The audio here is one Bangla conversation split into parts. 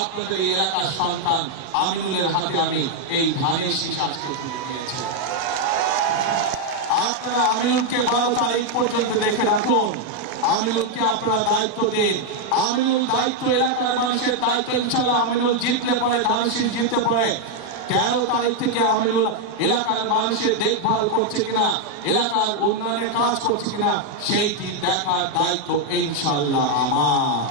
আপনাদের এলাকার সন্তান আমিনুলের হাতে আমি এই ধানের শীষ আজকে তুলে দিয়েছি। আপনারা আমিনুলকে 12 তারিখ পর্যন্ত দেখে রাখুন। আমিনুলকে আপনারা দায়িত্ব দিন। আমিনুল দায়িত্ব এলাকার মানুষের দায়িত্ব। ইনশাআল্লাহ আমিনুল জিতলে পরে, ধানের শীষ জিতলে পরে 13 তারিখ থেকে আমিনুল এলাকার মানুষের দেখভাল করছে কিনা, এলাকার উন্নয়নের কাজ করছে কিনা, সেই দিন দেখার দায়িত্ব ইনশাআল্লাহ আমার।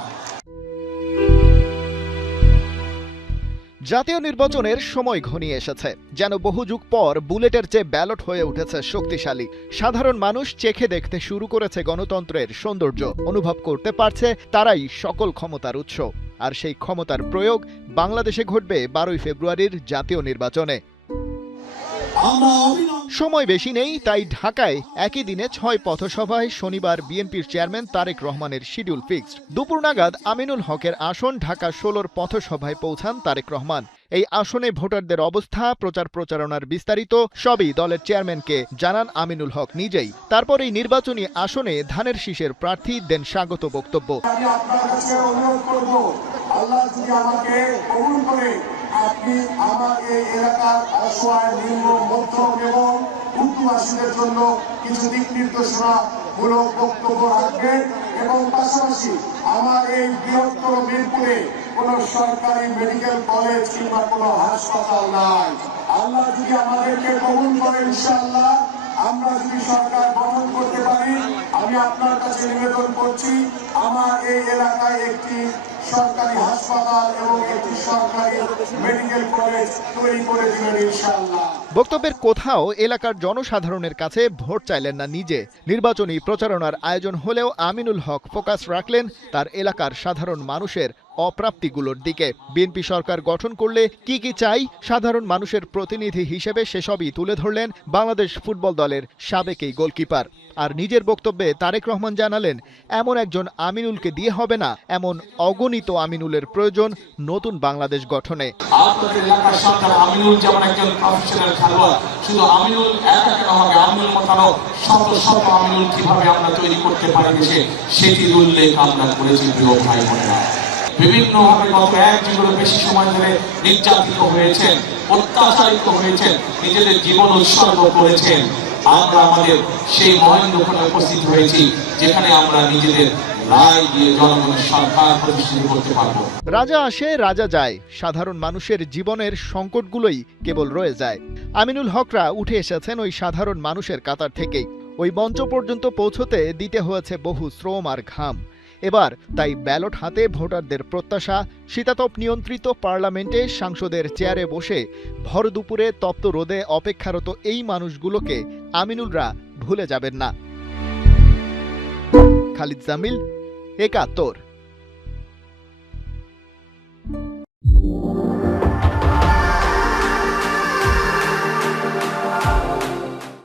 জাতীয় নির্বাচনের সময় ঘনিয়ে এসেছে। যেন বহু যুগ পর বুলেটের চেয়ে ব্যালট হয়ে উঠেছে শক্তিশালী। সাধারণ মানুষ চেখে দেখতে শুরু করেছে গণতন্ত্রের সৌন্দর্য। অনুভব করতে পারছে তারাই সকল ক্ষমতার উৎস। আর সেই ক্ষমতার প্রয়োগ বাংলাদেশে ঘটবে 12ই ফেব্রুয়ারির জাতীয় নির্বাচনে। সময় বেশি নেই, তাই ঢাকায় একই দিনে 6 পথসভায় শনিবার বিএনপির চেয়ারম্যান তারেক রহমানের শিডিউল ফিক্সড। দুপুর নাগাদ আমিনুল হকের আসন ঢাকা 16-র পথসভায় পৌঁছান তারেক রহমান। এই আসনে ভোটারদের অবস্থা, প্রচার প্রচারণার বিস্তারিত সবই দলের চেয়ারম্যানকে জানান আমিনুল হক নিজেই। তারপর এই নির্বাচনী আসনে ধানের শীষের প্রার্থী দেন স্বাগত বক্তব্য। আমি আপনার কাছে অনুরোধ করব, আল্লাহ যদি আমাকে কবুল করে আপনি আমার এই এলাকার অসহায়, নিম্ন, মধ্যম এবং উচ্চবাসীদের জন্য কিছু দিক নির্দেশনা মূলক বক্তব্য রাখবেন এবং পাশাপাশি আমার এই বৃহত্তর মিরপুরে কোন সরকারি মেডিকেল কলেজ কিংবা কোনো হাসপাতাল নাই। আল্লাহ যদি আমাদেরকে কবুল করে ইনশাআল্লাহ আমরা যদি সরকার গঠন করতে পারি, আমি আপনার কাছে নিবেদন করছি আমার এই এলাকায় একটি সরকারি হাসপাতাল এবং একটি সরকারি মেডিকেল কলেজ তৈরি করে দিবেন ইনশাআল্লাহ। বক্তব্যের কোথাও এলাকার জনসাধারণের কাছে ভোট চাইলেন না নিজে। নির্বাচনী প্রচারণার আয়োজন হলেও আমিনুল হক ফোকাস রাখলেন তার এলাকার সাধারণ মানুষের অপ্রাপ্তিগুলোর দিকে। বিএনপি সরকার গঠন করলে কি কি চাই সাধারণ মানুষের প্রতিনিধি হিসেবে সেসবই তুলে ধরলেন বাংলাদেশ ফুটবল দলের সাবেক এই গোলকিপার। আর নিজের বক্তব্যে তারেক রহমান জানালেন, এমন একজন আমিনুলকে দিয়ে হবে না, এমন অগণিত আমিনুলের প্রয়োজন নতুন বাংলাদেশ গঠনে। আপনাদের এলাকার সন্তান আমিনুল যেমন একজন প্রফেশনাল খেলোয়াড়, শুধু আমিনুল একা কেন হবে, আমিনুল মোতানো শত শত আমিনুল কিভাবে আমরা তৈরি করতে পারি দেশে, সেটির উল্লেখ আমরা করেছি প্রিয় ভাই বোনেরা। বিভিন্নভাবে গত 1 যুগের বেশি সময় ধরে নির্যাতিত হয়েছেন, অত্যাচারিত হয়েছেন, নিজেদের জীবন উৎসর্গ করেছেন। আমরা আমাদের সেই মহেন্দ্রক্ষণে উপস্থিত হয়েছি যেখানে আমরা নিজেদের রায় দিয়ে জনগণের সরকার প্রতিষ্ঠিত করতে পারবো। রাজা আসে রাজা যায়, সাধারণ মানুষের জীবনের সংকটগুলোই কেবল রয়ে যায়। আমিনুল হকরা উঠে এসেছেন ওই সাধারণ মানুষের কাতার থেকেই। ওই মঞ্চ পর্যন্ত পৌঁছতে দিতে হয়েছে বহু শ্রম আর ঘাম। এবার তাই ব্যালট হাতে ভোটারদের প্রত্যাশা, শীতাতপ নিয়ন্ত্রিত পার্লামেন্টে সাংসদের চেয়ারে বসে ভর দুপুরে তপ্ত রোদে অপেক্ষারত এই মানুষগুলোকে আমিনুলরা ভুলে যাবেন না। খালিদ জামিল, ৭১।